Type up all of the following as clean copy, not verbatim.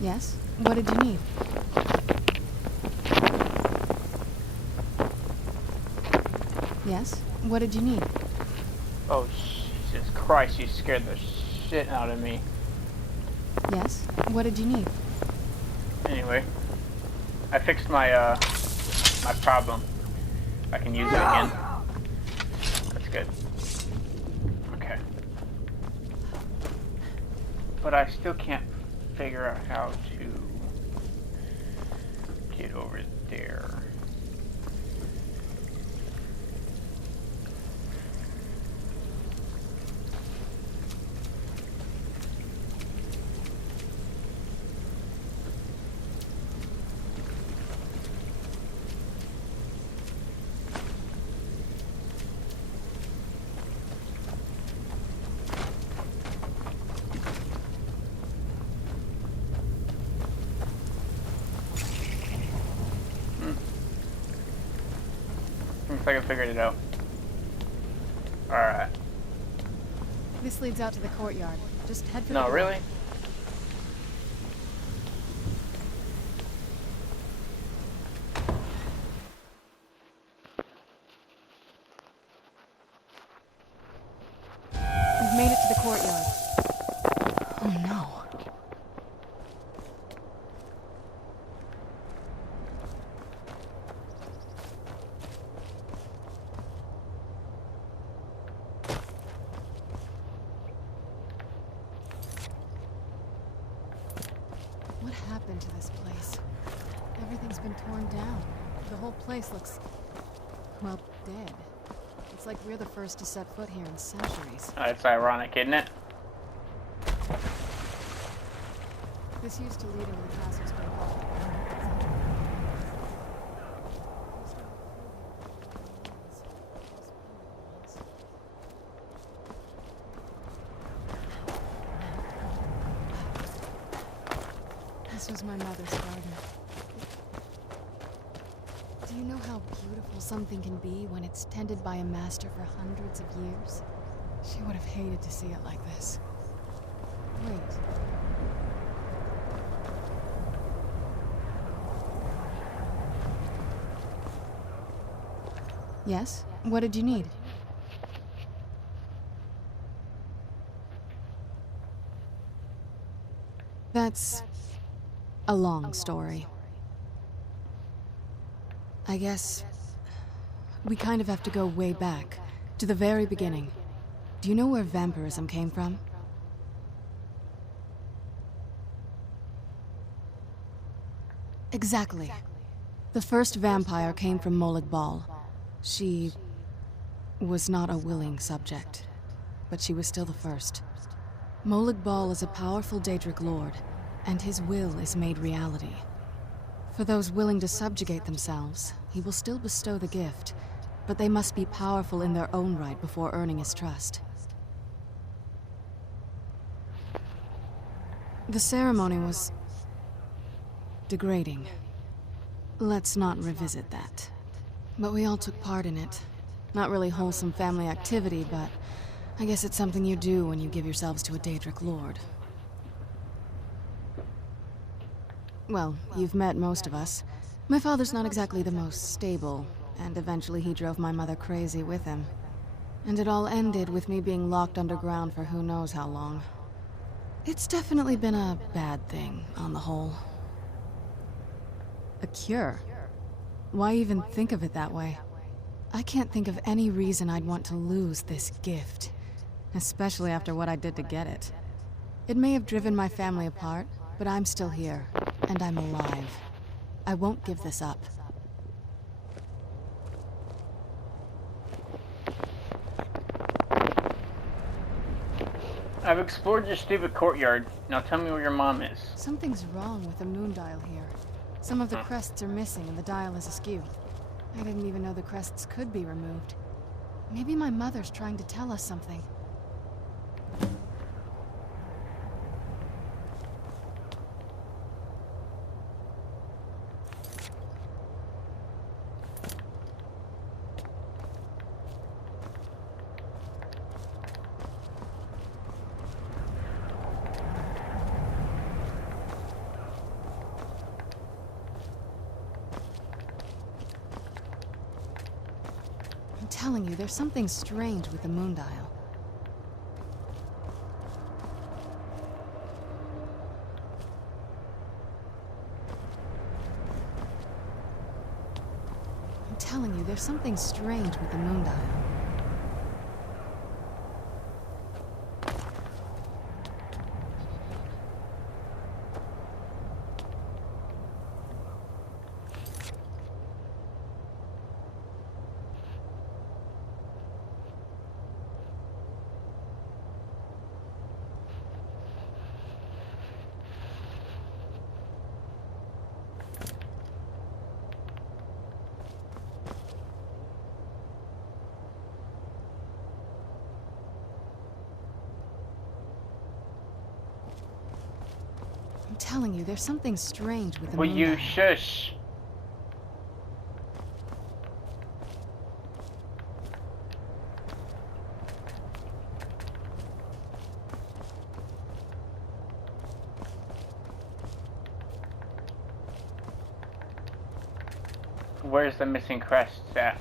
Yes? What did you need? Yes? What did you need? Oh, Jesus Christ, you scared the shit out of me. Yes? What did you need? Anyway, I fixed my, my problem. I can use it again. That's good. Okay. But I still can't figure out how to get over there. Looks like I figured it out. Alright. This leads out to the courtyard. Just head for the No, door. really? We've made it to the courtyard. Oh no. What happened to this place? Everything's been torn down. The whole place looks, well, dead. It's like we're the first to set foot here in centuries. It's ironic, isn't it? This used to lead into the castle's main hall. This was my mother's garden. Do you know how beautiful something can be when it's tended by a master for hundreds of years? She would have hated to see it like this. Wait. Yes? What did you need? That's a long story. I guess we kind of have to go way back, to the very beginning. Do you know where vampirism came from? Exactly. The first vampire came from Molag Bal. She was not a willing subject, but she was still the first. Molag Bal is a powerful Daedric lord, and his will is made reality. For those willing to subjugate themselves, he will still bestow the gift, but they must be powerful in their own right before earning his trust. The ceremony was degrading. Let's not revisit that. But we all took part in it. Not really wholesome family activity, but I guess it's something you do when you give yourselves to a Daedric lord. Well, you've met most of us. My father's not exactly the most stable, and eventually he drove my mother crazy with him. And it all ended with me being locked underground for who knows how long. It's definitely been a bad thing, on the whole. A cure? Why even think of it that way? I can't think of any reason I'd want to lose this gift, especially after what I did to get it. It may have driven my family apart, but I'm still here, and I'm alive. I won't give this up. I've explored your stupid courtyard. Now tell me where your mom is. Something's wrong with the moon dial here. Some of the crests are missing and the dial is askew. I didn't even know the crests could be removed. Maybe my mother's trying to tell us something. you, there's something strange with the moon dial. I'm telling you, there's something strange with the moon dial. I'm telling you, there's something strange with the Will moon you dial. shush? Where's the missing crest at?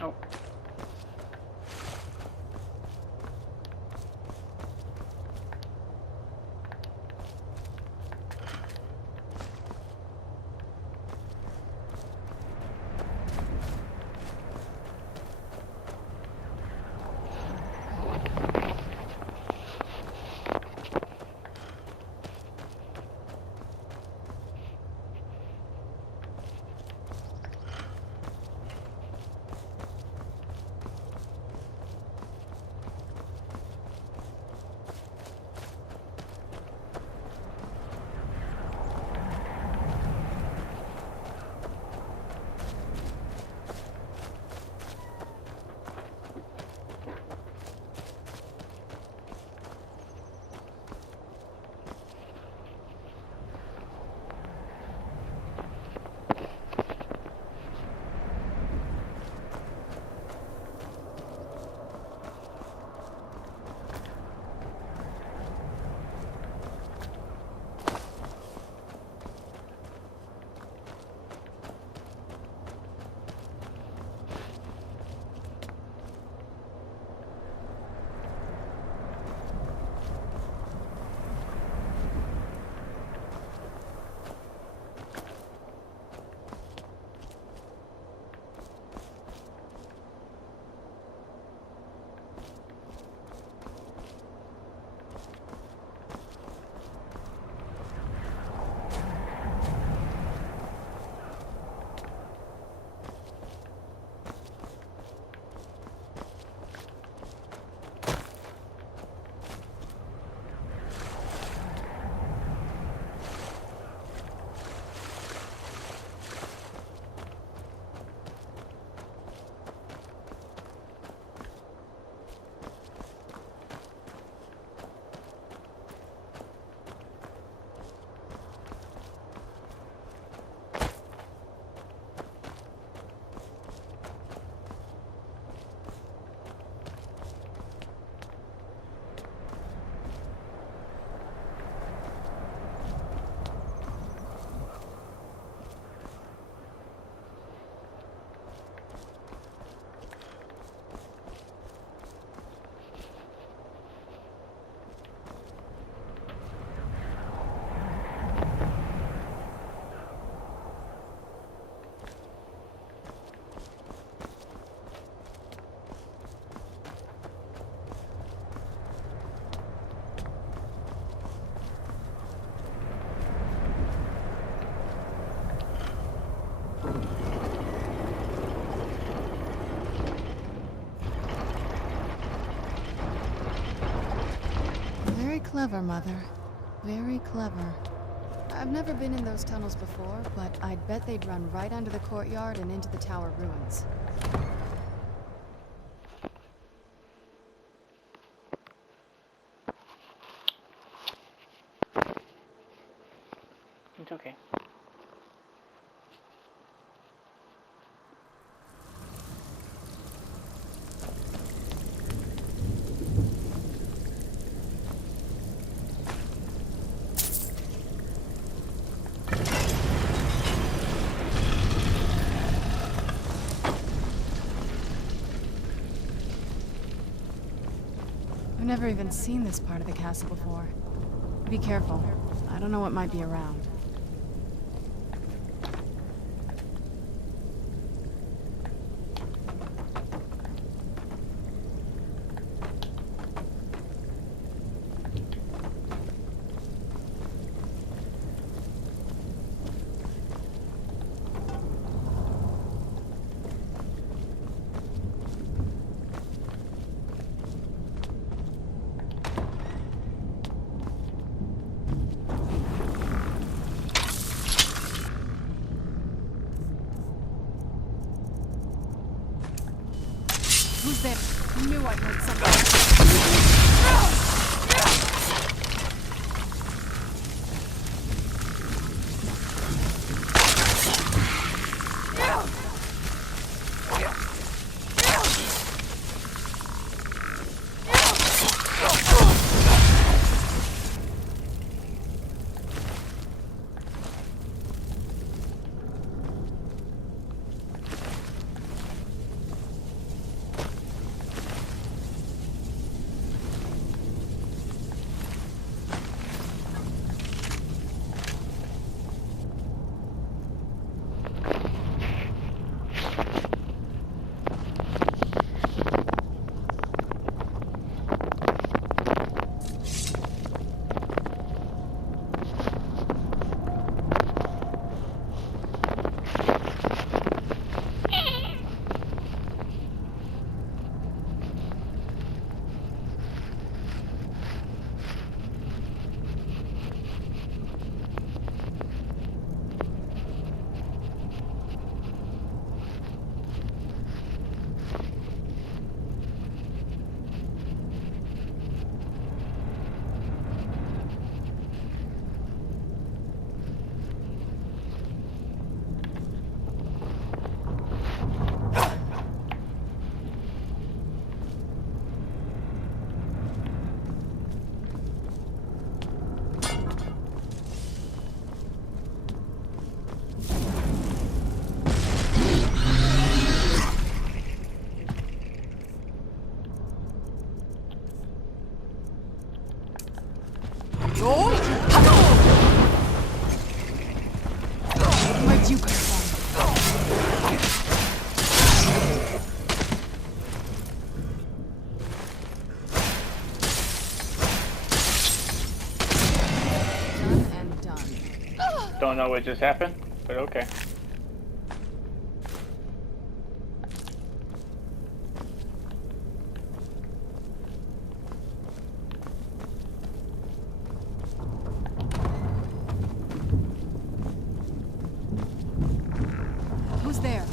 Oh. Clever, Mother. Very clever. I've never been in those tunnels before, but I'd bet they'd run right under the courtyard and into the tower ruins. It's okay. never even seen this part of the castle before. Be careful. I don't know what might be around. Who's there? I knew I heard something. Where'd you come from? Done and done. Don't know what just happened, but okay. Who's there?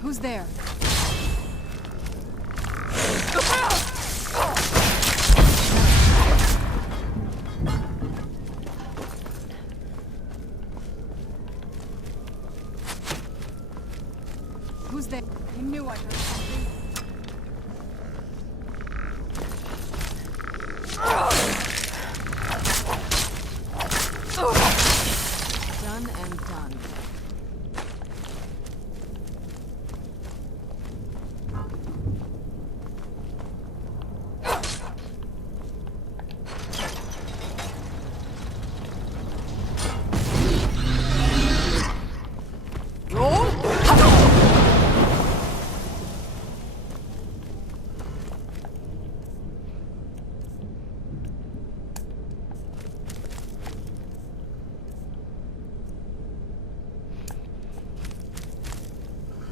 Who's there? Who's there? You knew I heard something. Done and done.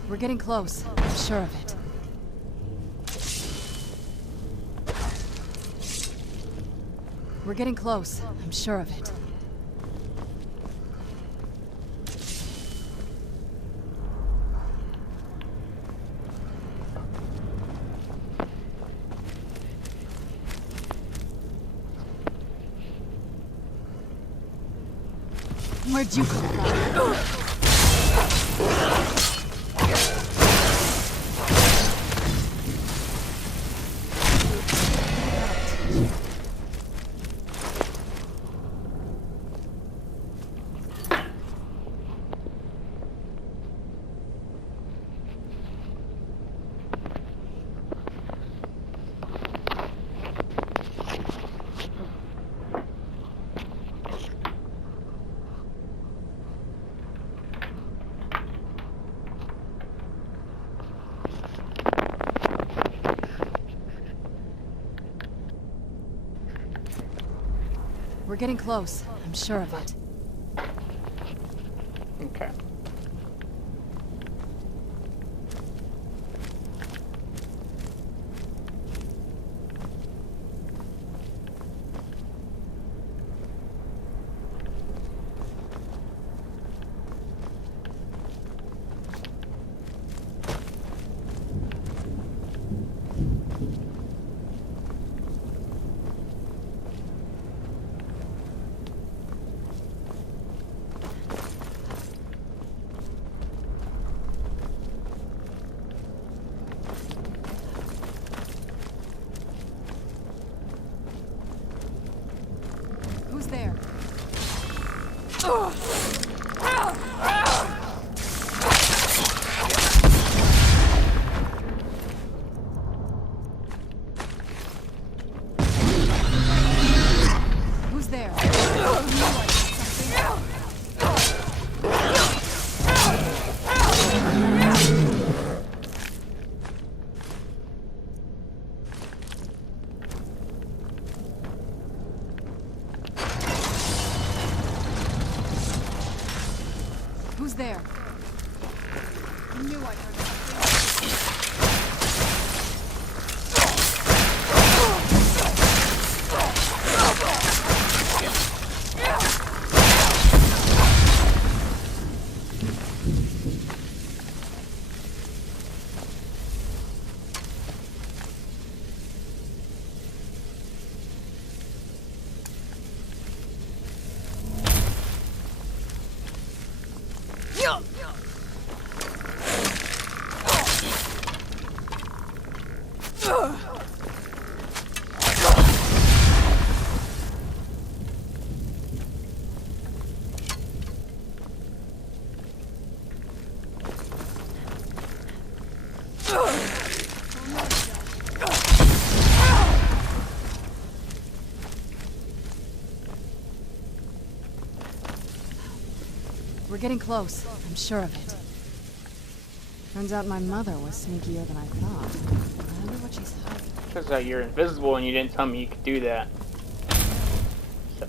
We're getting close. I'm sure of it. We're getting close. I'm sure of it. Where'd you come from? We're getting close. I'm sure of it. Okay. Who's there? Who's there? Who's there? I knew I heard We're getting close. I'm sure of it. Turns out my mother was sneakier than I thought. I wonder what she's hiding. Turns out you're invisible and you didn't tell me you could do that. So.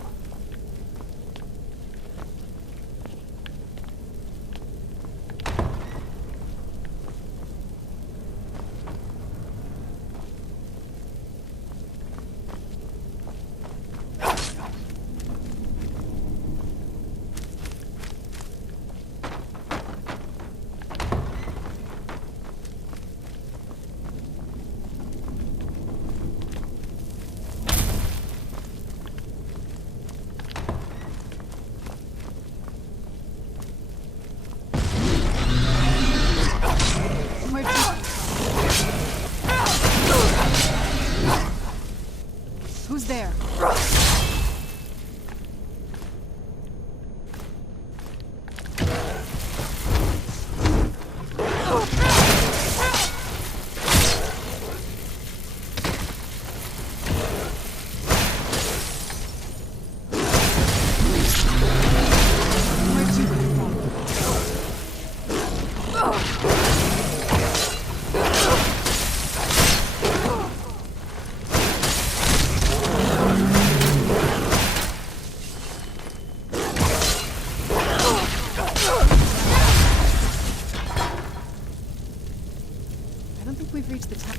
think we've reached the top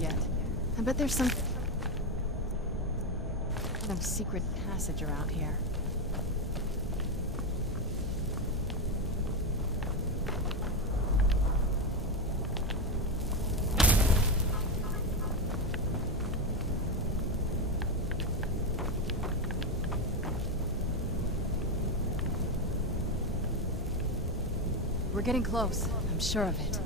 yet. I bet there's some kind of secret passage around here. We're getting close. I'm sure of it.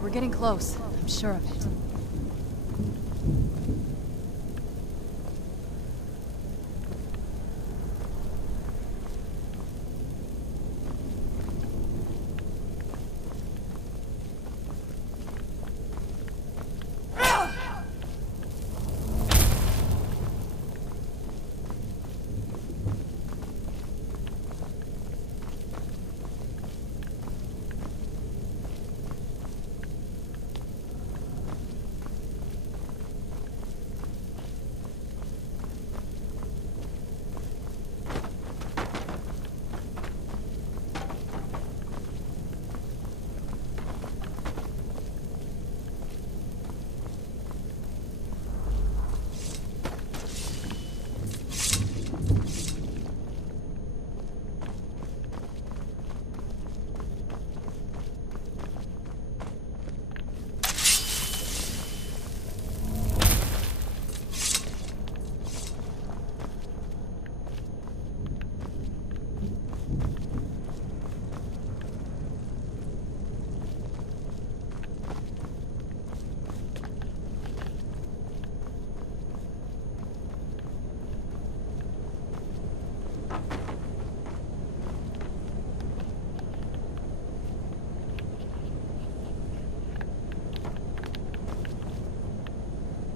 We're getting close. I'm sure of it.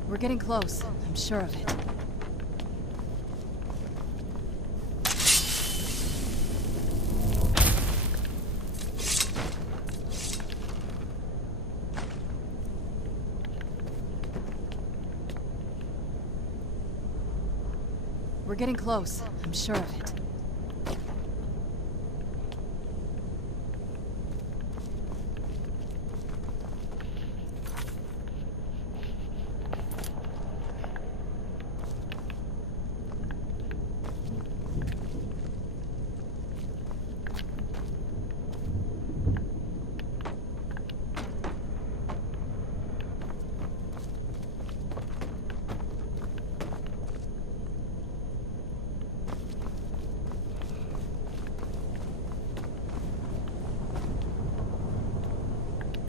We're getting close. I'm sure of it. We're getting close. I'm sure of it.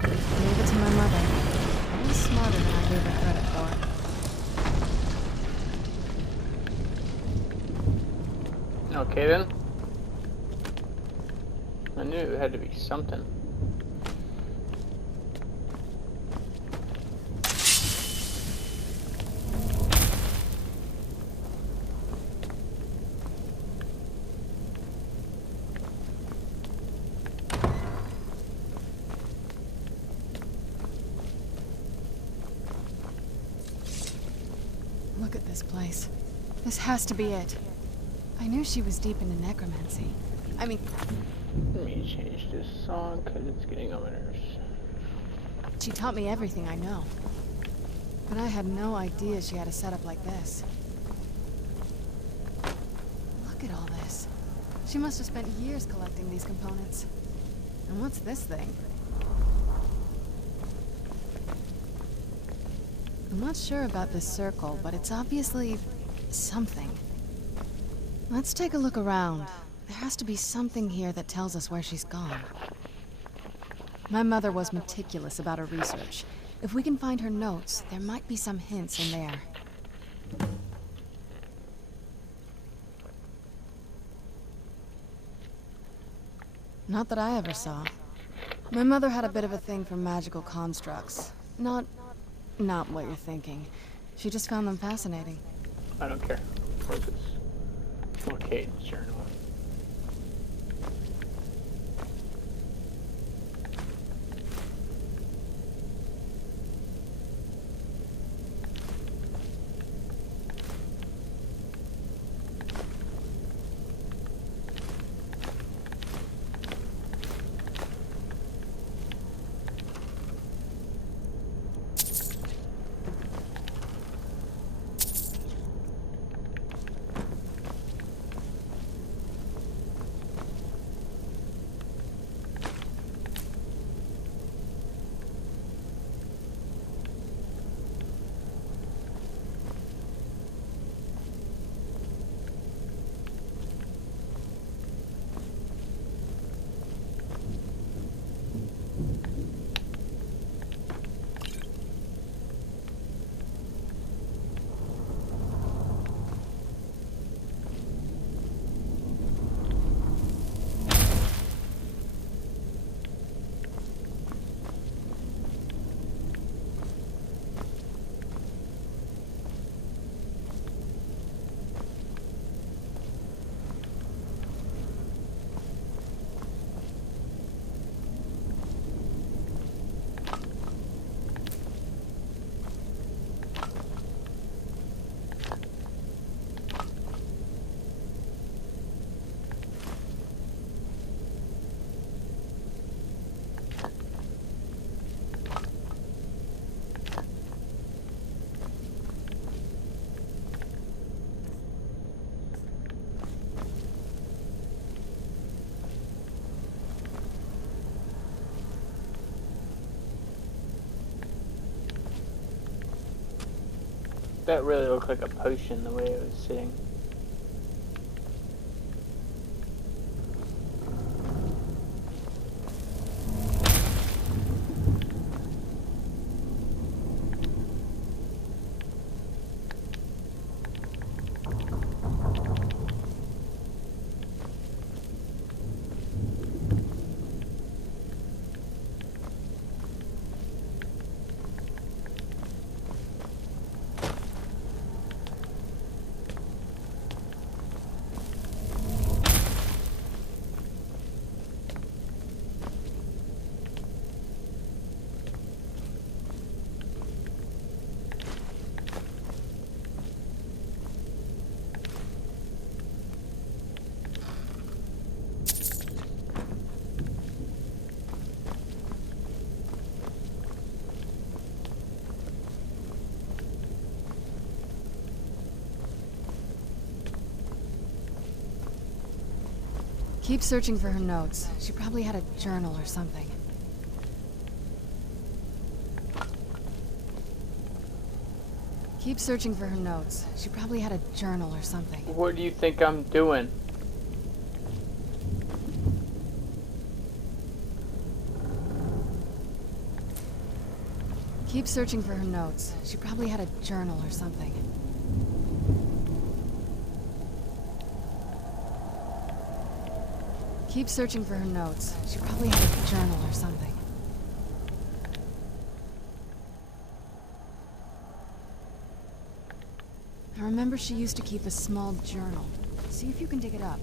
Gave it to my mother. Way smarter than I gave her credit for. Okay then. I knew it had to be something. Look at this place. This has to be it. I knew she was deep into necromancy. I mean, Let me change this song because it's getting on my nerves. she taught me everything I know. But I had no idea she had a setup like this. Look at all this. She must have spent years collecting these components. And what's this thing? I'm not sure about this circle, but it's obviously something. Let's take a look around. There has to be something here that tells us where she's gone. My mother was meticulous about her research. If we can find her notes, there might be some hints in there. Not that I ever saw. My mother had a bit of a thing for magical constructs. Not what you're thinking. She just found them fascinating. I don't care. Where's this? Okay, journal. That really looked like a potion the way it was sitting. Keep searching for her notes. She probably had a journal or something. Keep searching for her notes. She probably had a journal or something. What do you think I'm doing? Keep searching for her notes. She probably had a journal or something. Keep searching for her notes. She probably had a journal or something. I remember she used to keep a small journal. See if you can dig it up.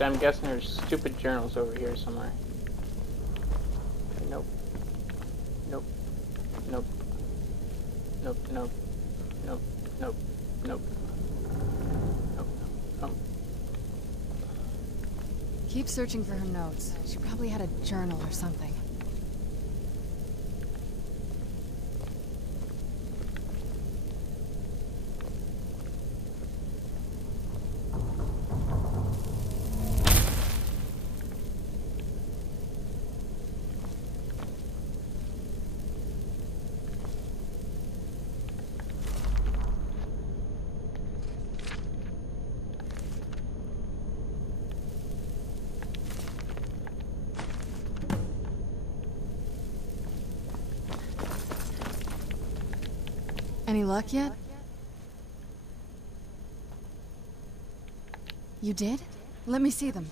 I'm guessing there's stupid journals over here somewhere. Nope. Nope. Nope. Nope. Nope. Nope. Nope. Nope. Nope. Nope. Keep searching for her notes. She probably had a journal or something. Any luck yet? You did? Let me see them.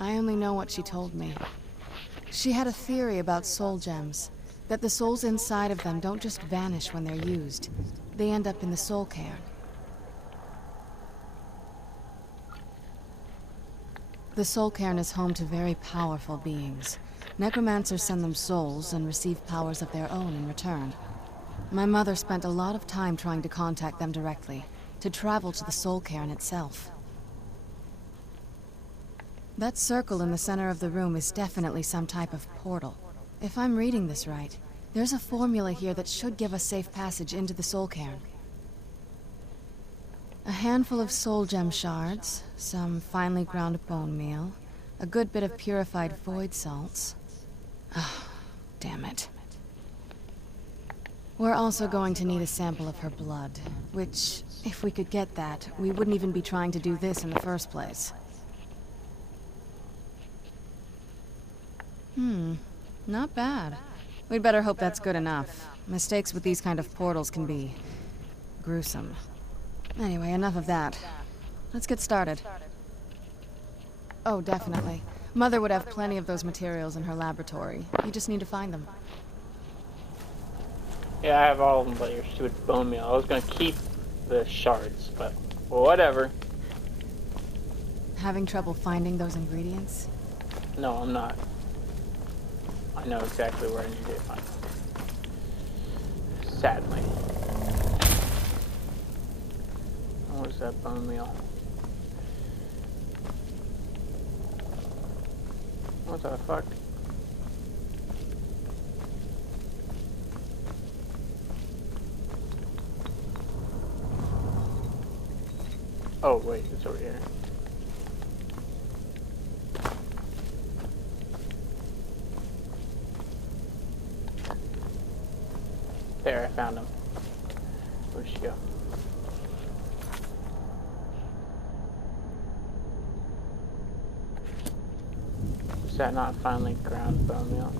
I only know what she told me. She had a theory about soul gems, that the souls inside of them don't just vanish when they're used. They end up in the soul cairn. The soul cairn is home to very powerful beings. Necromancers send them souls and receive powers of their own in return. My mother spent a lot of time trying to contact them directly, to travel to the soul cairn itself. That circle in the center of the room is definitely some type of portal. If I'm reading this right, there's a formula here that should give us safe passage into the soul cairn. A handful of soul gem shards, some finely ground bone meal, a good bit of purified void salts. Ah, damn it. We're also going to need a sample of her blood, which, if we could get that, we wouldn't even be trying to do this in the first place. Not bad. We'd better hope that's good enough. Mistakes with these kind of portals can be gruesome. Anyway, enough of that. Let's get started. Oh, definitely. Mother would have plenty of those materials in her laboratory. You just need to find them. Yeah, I have all of them, but your stupid bone meal. I was gonna keep the shards, but whatever. Having trouble finding those ingredients? No, I'm not. I know exactly where I need to find them. Sadly. Where's that bone meal? What the fuck? Oh wait, it's over here. There, I found him. Where'd she go? Is that not finely ground bone meal?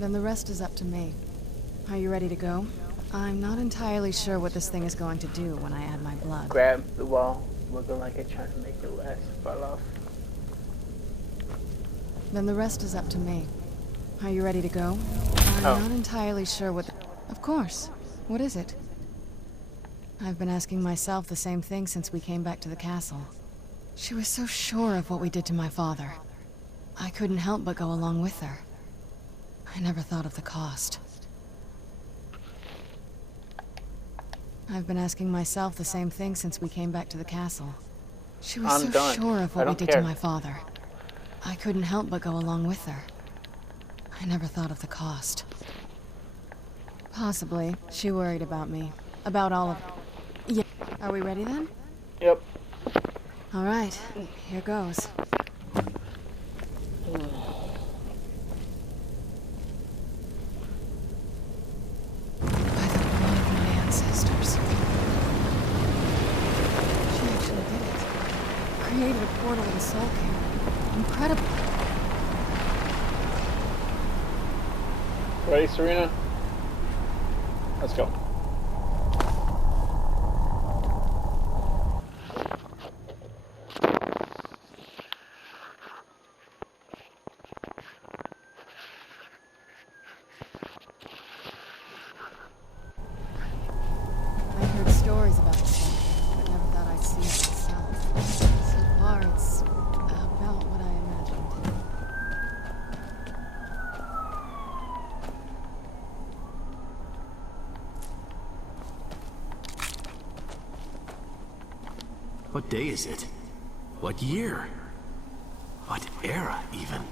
Then the rest is up to me. Are you ready to go? I'm not entirely sure what this thing is going to do when I add my blood. Grab the wall, looking like I'm trying to make it last. Fall off. Then the rest is up to me. Are you ready to go? I'm not entirely sure what... Of course. What is it? I've been asking myself the same thing since we came back to the castle. She was so sure of what we did to my father. I couldn't help but go along with her. I never thought of the cost. I've been asking myself the same thing since we came back to the castle. She was so sure of what we did to my father. I couldn't help but go along with her. I never thought of the cost. Possibly, she worried about me. About all of... Yeah. Are we ready then? Yep. All right, here goes. Created a portal in the soul cairn. Incredible. Ready, Serena? Let's go. What day is it? What year? What era, even?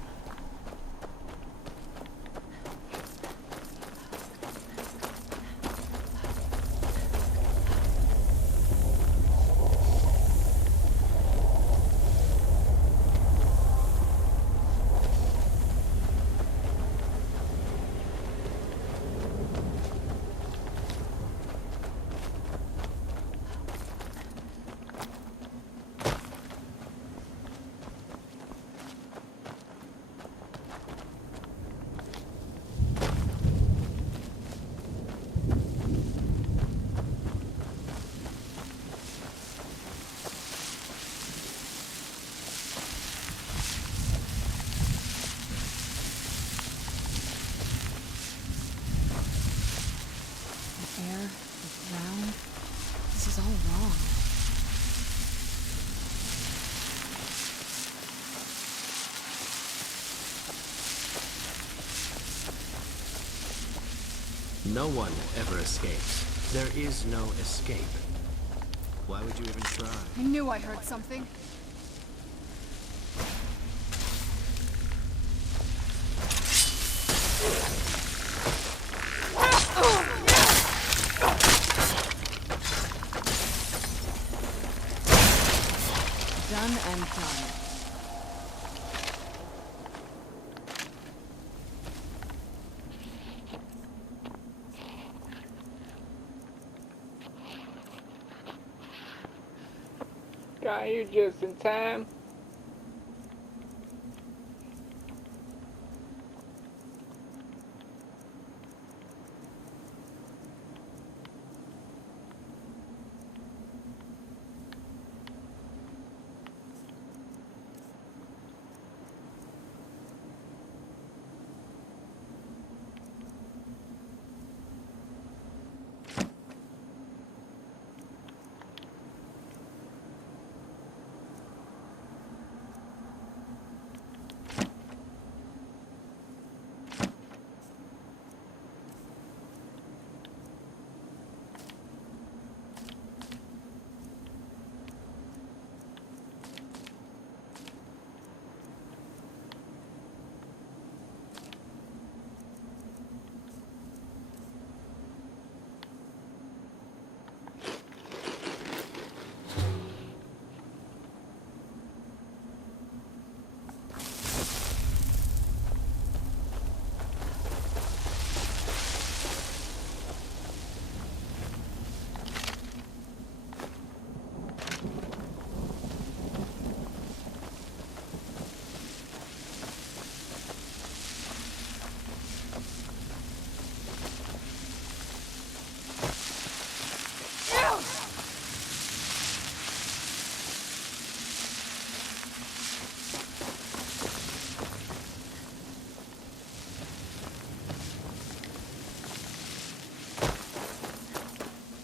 Air, the ground. This is all wrong. No one ever escapes. There is no escape. Why would you even try? I knew I heard something. Done and done. Got you just in time.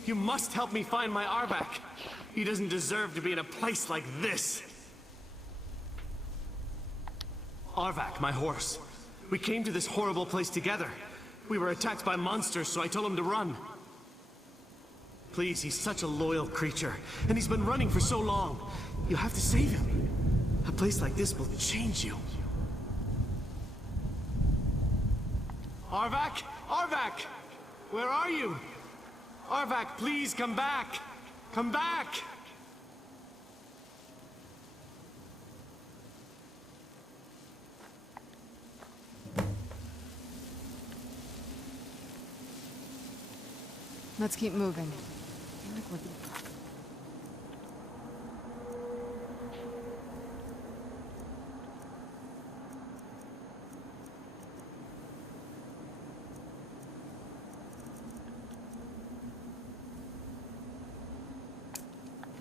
You must help me find my Arvak. He doesn't deserve to be in a place like this. Arvak, my horse. We came to this horrible place together. We were attacked by monsters, so I told him to run. Please, he's such a loyal creature, and he's been running for so long. You have to save him. A place like this will change you. Arvak? Arvak! Where are you? Arvak, please come back! Come back! Let's keep moving.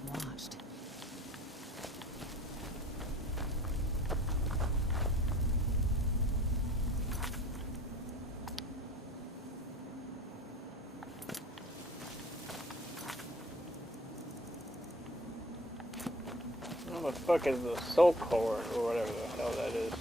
Watched. What the fuck is the soul core or whatever the hell that is?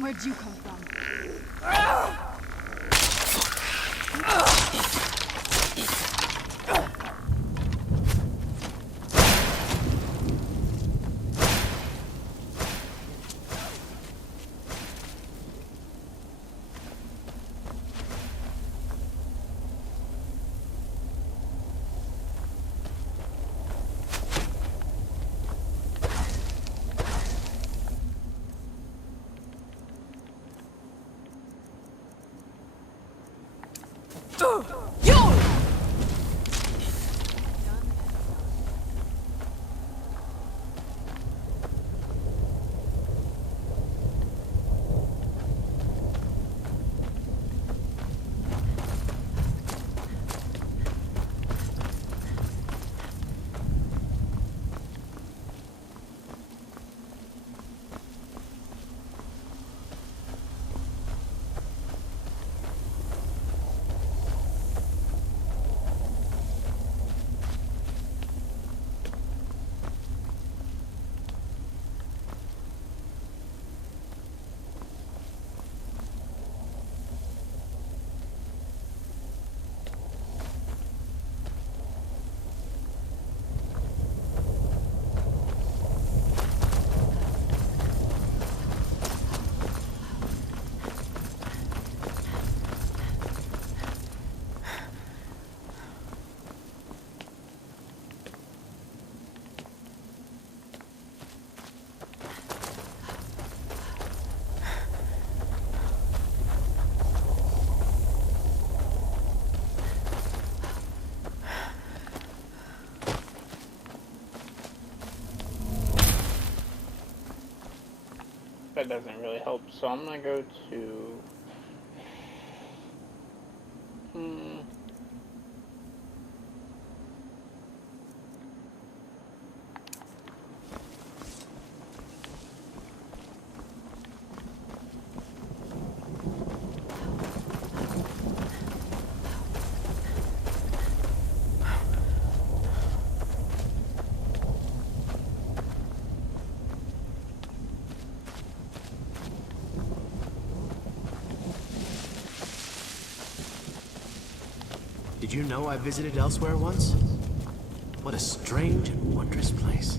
Where'd you come from? That doesn't really help, so I'm gonna go to... Did you know I visited elsewhere once? What a strange and wondrous place.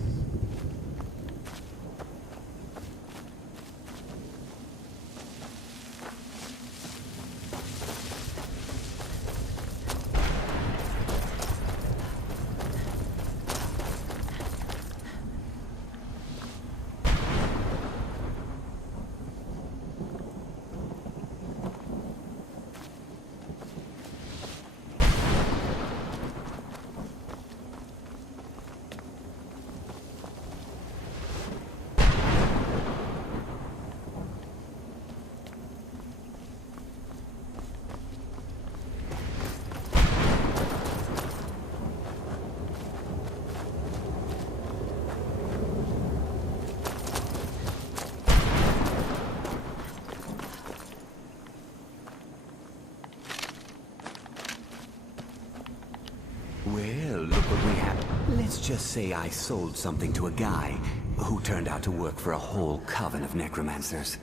Well, look what we have. Let's just say I sold something to a guy who turned out to work for a whole coven of necromancers.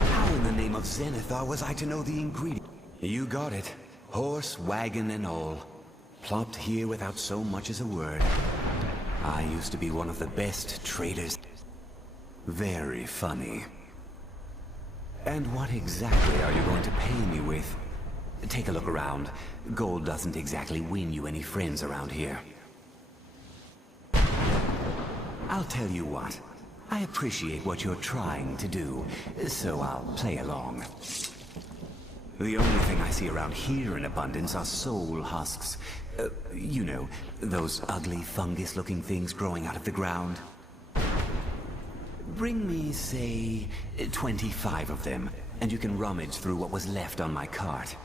How in the name of Zenithar was I to know the ingredient? You got it. Horse, wagon, and all. Plopped here without so much as a word. I used to be one of the best traders. Very funny. And what exactly are you going to pay me with? Take a look around. Gold doesn't exactly win you any friends around here. I'll tell you what. I appreciate what you're trying to do, so I'll play along. The only thing I see around here in abundance are soul husks. You know, those ugly fungus-looking things growing out of the ground. Bring me, say, 25 of them, and you can rummage through what was left on my cart.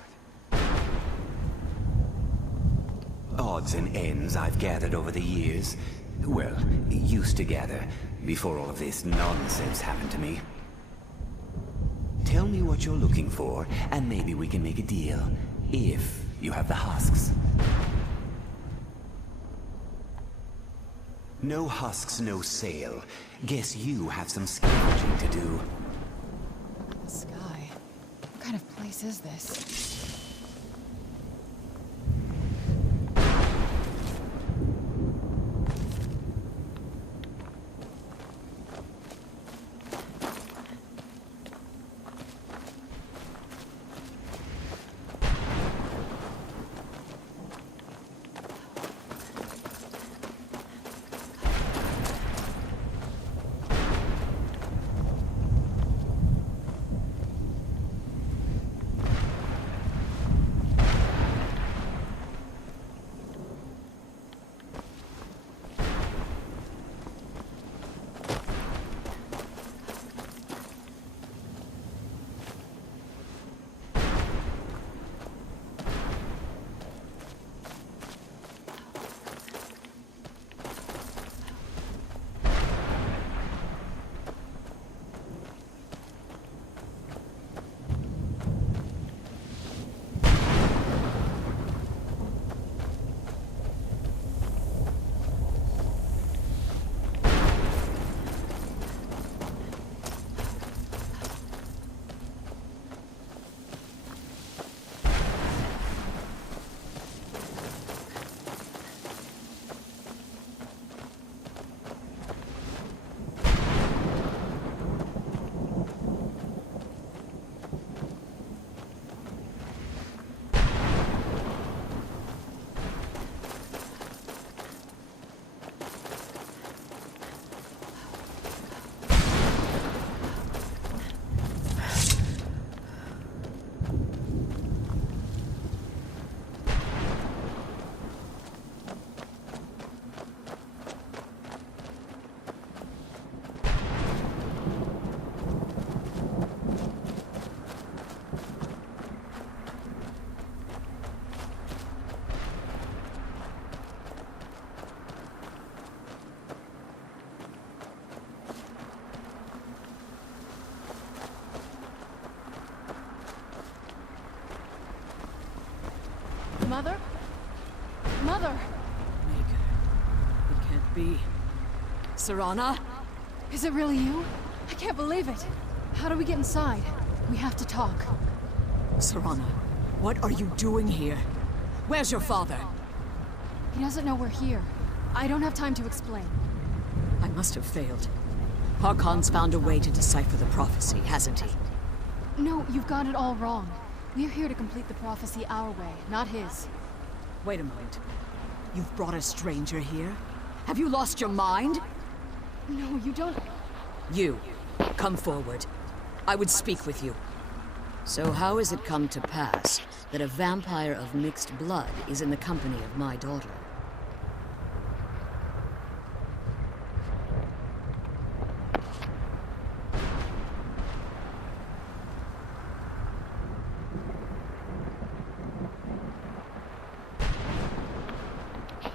Odds and ends I've gathered over the years. Well, used to gather, before all of this nonsense happened to me. Tell me what you're looking for, and maybe we can make a deal, if you have the husks. No husks, no sale. Guess you have some scavenging to do. place is this? Mother? Mother! Maker. It can't be. Serana? Is it really you? I can't believe it. How do we get inside? We have to talk. Serana, what are you doing here? Where's your father? He doesn't know we're here. I don't have time to explain. I must have failed. Harkon's found a way to decipher the prophecy, hasn't he? No, you've got it all wrong. We're here to complete the prophecy our way, not his. Wait a moment. You've brought a stranger here? Have you lost your mind? No, you don't... You, come forward. I would speak with you. So how has it come to pass that a vampire of mixed blood is in the company of my daughter?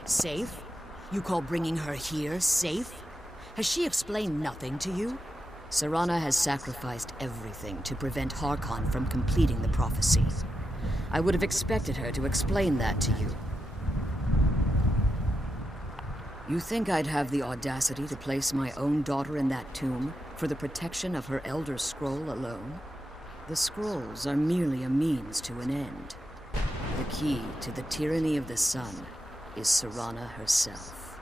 Safe? You call bringing her here safe? Has she explained nothing to you? Serana has sacrificed everything to prevent Harkon from completing the prophecy. I would have expected her to explain that to you. You think I'd have the audacity to place my own daughter in that tomb for the protection of her Elder Scroll alone? The scrolls are merely a means to an end. The key to the tyranny of the sun is Serana herself.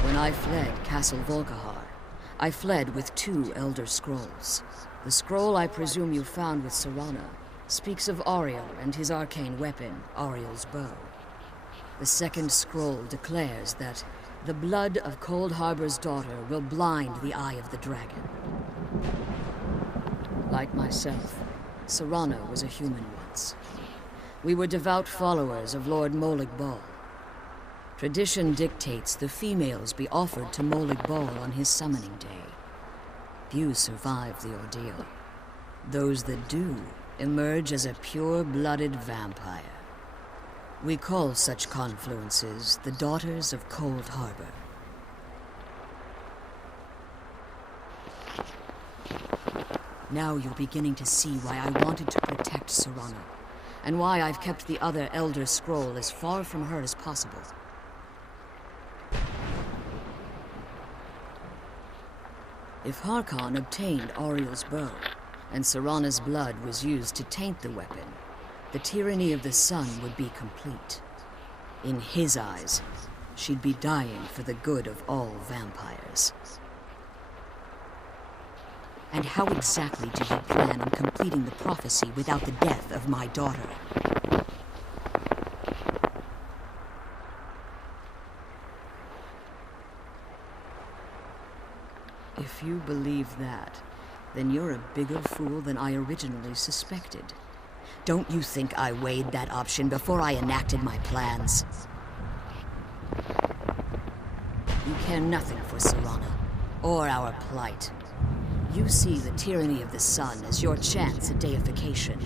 When I fled Castle Volkihar, I fled with 2 Elder Scrolls. The scroll I presume you found with Serana speaks of Auriel and his arcane weapon, Auriel's bow. The second scroll declares that the blood of Cold Harbor's daughter will blind the eye of the dragon. Like myself, Serana was a human once. We were devout followers of Lord Molig Bal. Tradition dictates the females be offered to Molig Bal on his summoning day. Few survive the ordeal. Those that do emerge as a pure-blooded vampire. We call such confluences the Daughters of Cold Harbor. Now you're beginning to see why I wanted to protect Serana, and why I've kept the other Elder Scroll as far from her as possible. If Harkon obtained Auriel's bow, and Serana's blood was used to taint the weapon, the tyranny of the sun would be complete. In his eyes, she'd be dying for the good of all vampires. And how exactly do you plan on completing the prophecy without the death of my daughter? If you believe that, then you're a bigger fool than I originally suspected. Don't you think I weighed that option before I enacted my plans? You care nothing for Serana, or our plight. You see the tyranny of the sun as your chance at deification.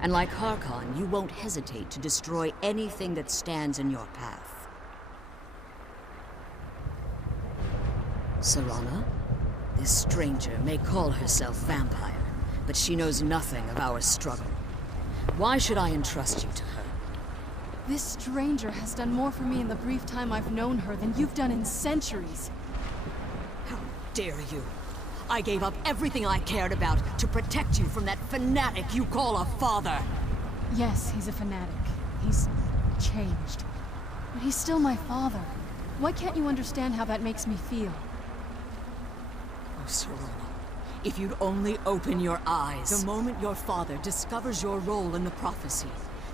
And like Harkon, you won't hesitate to destroy anything that stands in your path. Serana? This stranger may call herself vampire, but she knows nothing of our struggle. Why should I entrust you to her? This stranger has done more for me in the brief time I've known her than you've done in centuries. How dare you? I gave up everything I cared about to protect you from that fanatic you call a father. Yes, he's a fanatic. He's changed. But he's still my father. Why can't you understand how that makes me feel? Oh, Serana, if you'd only open your eyes. The moment your father discovers your role in the prophecy,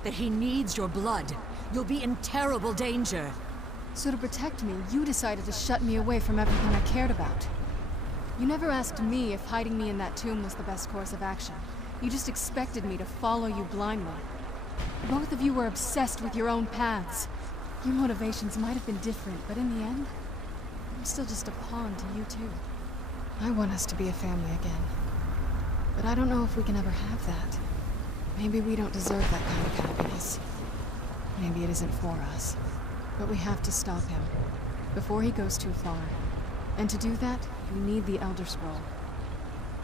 that he needs your blood, you'll be in terrible danger. So to protect me, you decided to shut me away from everything I cared about. You never asked me if hiding me in that tomb was the best course of action. You just expected me to follow you blindly. Both of you were obsessed with your own paths. Your motivations might have been different, but in the end, I'm still just a pawn to you two. I want us to be a family again. But I don't know if we can ever have that. Maybe we don't deserve that kind of happiness. Maybe it isn't for us. But we have to stop him, before he goes too far. And to do that, we need the Elder Scroll.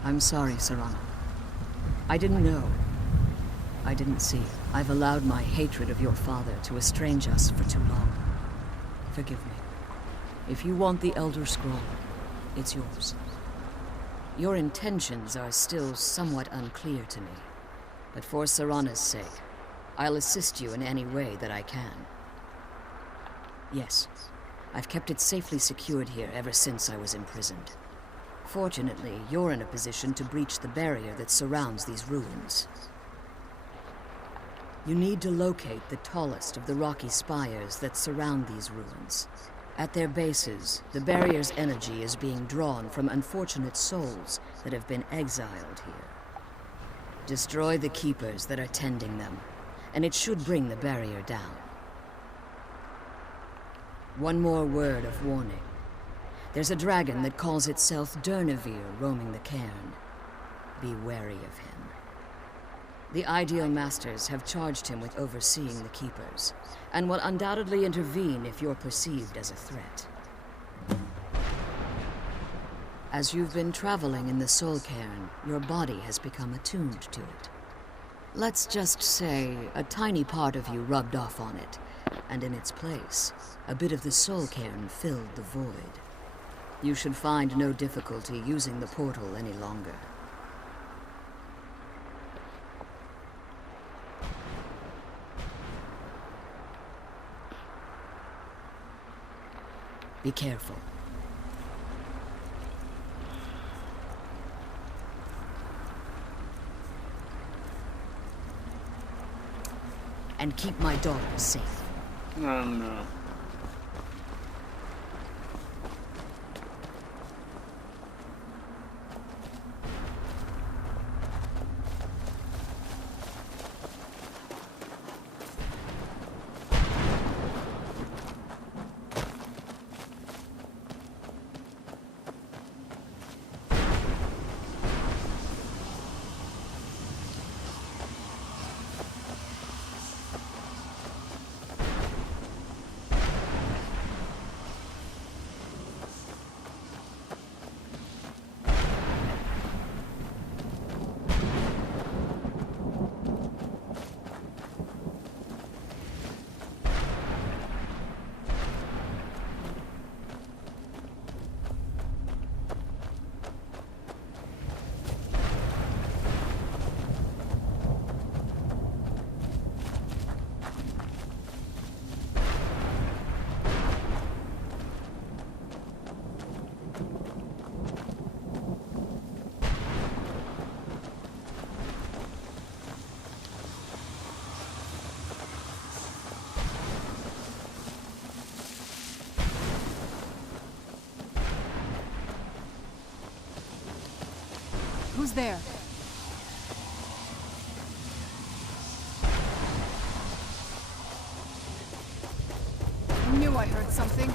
I'm sorry, Serana. I didn't know. I didn't see. I've allowed my hatred of your father to estrange us for too long. Forgive me. If you want the Elder Scroll, it's yours. Your intentions are still somewhat unclear to me, but for Serana's sake, I'll assist you in any way that I can. Yes, I've kept it safely secured here ever since I was imprisoned. Fortunately, you're in a position to breach the barrier that surrounds these ruins. You need to locate the tallest of the rocky spires that surround these ruins. At their bases, the barrier's energy is being drawn from unfortunate souls that have been exiled here. Destroy the keepers that are tending them, and it should bring the barrier down. One more word of warning. There's a dragon that calls itself Durnevere roaming the cairn. Be wary of him. The Ideal Masters have charged him with overseeing the Keepers, and will undoubtedly intervene if you're perceived as a threat. As you've been traveling in the Soul Cairn, your body has become attuned to it. Let's just say a tiny part of you rubbed off on it, and in its place, a bit of the Soul Cairn filled the void. You should find no difficulty using the portal any longer. Be careful. And keep my daughter safe. No. Who's there? I knew I heard something.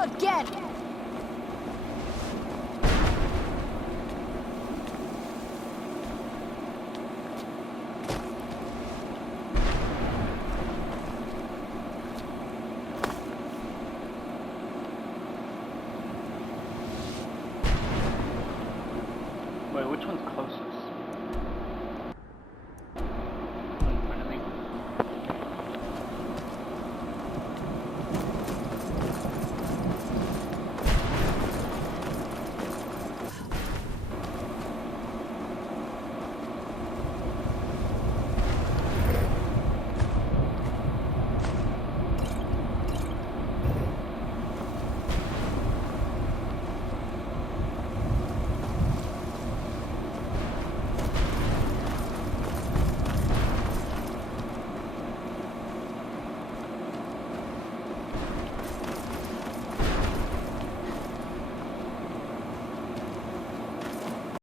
Again! Wait, which one's closer?